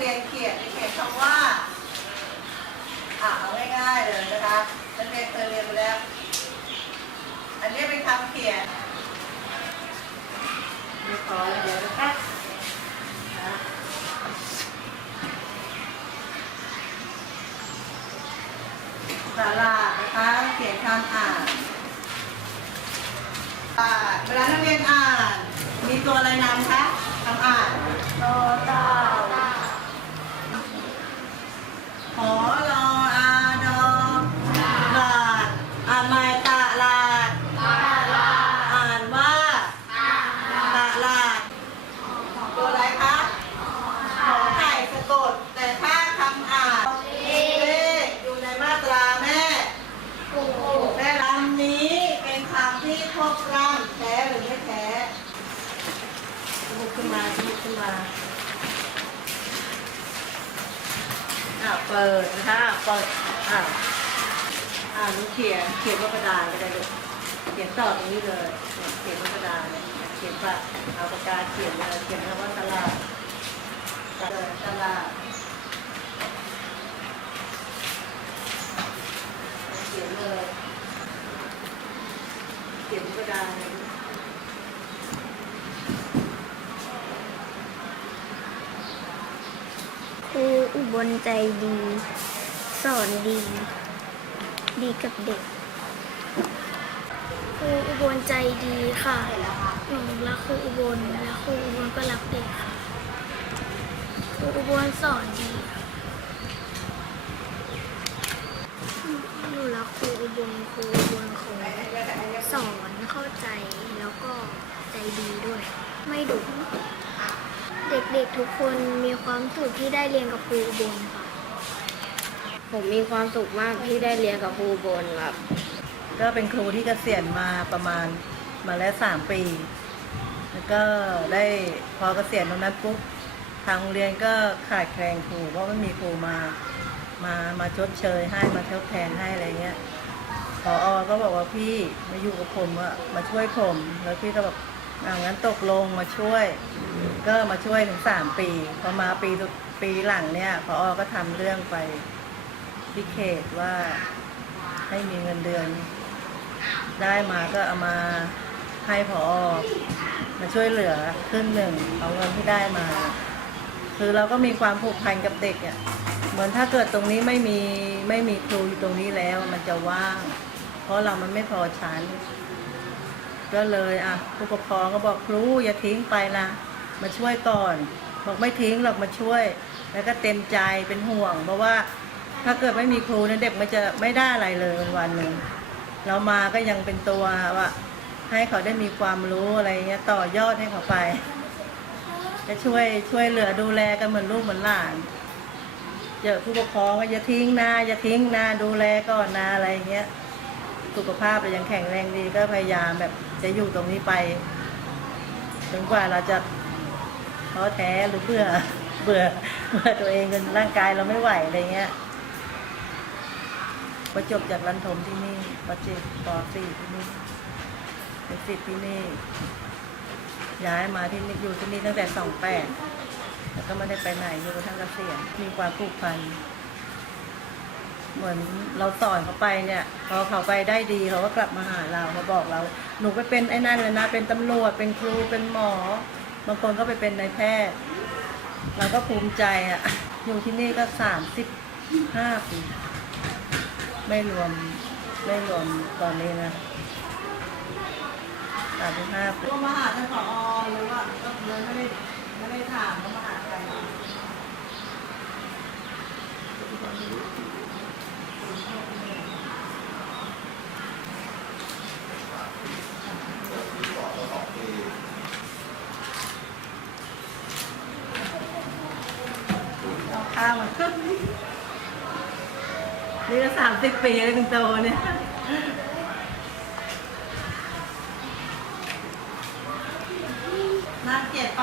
เรียนเขียนเขียนคำว่าอะเอาง่ายๆเลยนะคะนักเรียนเคยเรียนไปแล้ว อันนี้เป็นคำเขียนม่ขอเดี๋ยวนะคะสาระนะคะเขียนคำอ่านเวลานักเรียนอ่าน มีตัวอะไรนำคะ คำอ่านโตเต่าหอรออาดอลาดอาไมายตะลาด อ่านว่าตะลาด ตัวอะไรคะขอไข่สะกด แต่ถ้าคำอ่านเลขอยู่ในมาตราแม่ แม่คำนี้เป็นคำที่ครบร่างแท้หรือไม่แท้ลุก ขึ้นมาลุกขึ้นมาอ่าเปิดนะคะเปิดอ่าอ่านูเขียนเขียนบนกระดานก็ได้ลูกเขียนต่อตรงนี้เลยเขียนบนกระดานเนี่ยเขียนปะเอาปากกาเขียนเลยเขียนคำว่าตลาดตลาดตลาดเขียนเลยเขียนบนกระดานเลย ครูอุ บลใจดี สอนดี ดีกับเด็กครูอุบลใจดีค่ะหนูรักครูอุบลและครูอุบลก็รักเด็กค่ะครูอุบลสอนดีค่ะหนูรักครูอุบลครูอุบลเขาสอนเข้าใจแล้วก็ใจดีด้วย ไม่ดุ เด็กๆทุกคนมีความสุขที่ได้เรียนกับครูอุบลค่ะ ผมมีความสุขมากที่ได้เรียนกับครูบนครับ ก็เป็นครูที่เกษียณมาประมาณมาแล้วสามปี แล้วก็ได้พอเกษียณตรงนั้นปุ๊บทางโรงเรียนก็ขาดแคลนครูเพราะไม่มีครูมามามาชดเชยให้มาทดแทนให้อะไรเงี้ยพออก็บอกว่าพี่มาอยู่กับผมอะมาช่วยผมแล้วพี่ก็บอ อางั้นตกลงมาช่วย ก็มาช่วยถึงสามปี พอมาปีสุดปีหลังเนี่ยพออก็ทำเรื่องไปที่เขตว่าให้มีเงินเดือน ได้มาก็เอามาให้พอมาช่วยเหลือครึ่งหนึ่งของเงินที่ได้มา คือเราก็มีความผูกพันกับเด็กอะเหมือนถ้าเกิดตรงนี้ไม่มีไม่มีครูอยู่ตรงนี้แล้ว มันจะว่าง เพราะเรามันไม่พอชั้น ก็เลยอะผู้ปกครองก็บอกครูอย่าทิ้งไปนะมาช่วยก่อน บอกไม่ทิ้งหรอกมาช่วย แล้วก็เต็มใจเป็นห่วง เพราะว่าถ้าเกิดไม่มีครูเนี่ยเด็กมันจะไม่ได้อะไรเลยวันหนึ่งเรามาก็ยังเป็นตัวว่าให้เขาได้มีความรู้อะไรเงี้ยต่อยอดให้เขาไปจะช่วยช่วยเหลือดูแลกันเหมือนลูกเหมือนหลานเจอผู้ปกครองว่าอย่าทิ้งนะอย่าทิ้งนะดูแลก่อนนะอะไรเงี้ยสุขภาพเรายังแข็งแรงดีก็พยายามแบบ จะอยู่ตรงนี้ไปจนกว่าเราจะท้อแท้หรือเบื่อเบื่อเบื่อตัวเองจนร่างกายเราไม่ไหวอะไรเงี้ยพอจบจากรันทมที่นี่พอเจ็ดปสี่ที่นี่เป็นสิทธิ์ที่นี่ย้ายมาที่นี่อยู่ที่นี่ตั้งแต่สองแปดแล้วก็ไม่ได้ไปไหนอยู่กระทั่งเกษียณมีความผูกพันเหมือนเราสอนเขาไปเนี่ย พอเขาไปได้ดีเขาก็กลับมาหาเรามาบอกเรา หนูไปเป็นไอ้นั่นเลยนะ เป็นตำรวจ เป็นครู เป็นหมอ บางคนก็ไปเป็นนายแพทย์ เราก็ภูมิใจอะ่ะ อยู่ที่นี่ก็สามสิบห้าปี ไม่รวม ไม่รวมตอนนี้นะสามสิบห้าปีก็มาหาท่านผอหรือว่าก็เลยไม่ได้ไม่ได้ถามว่ามาหาใคร ข้าวมานี่ก็สามสิบปีแล้วถึงโตเนี่ยน่าเกลียดไป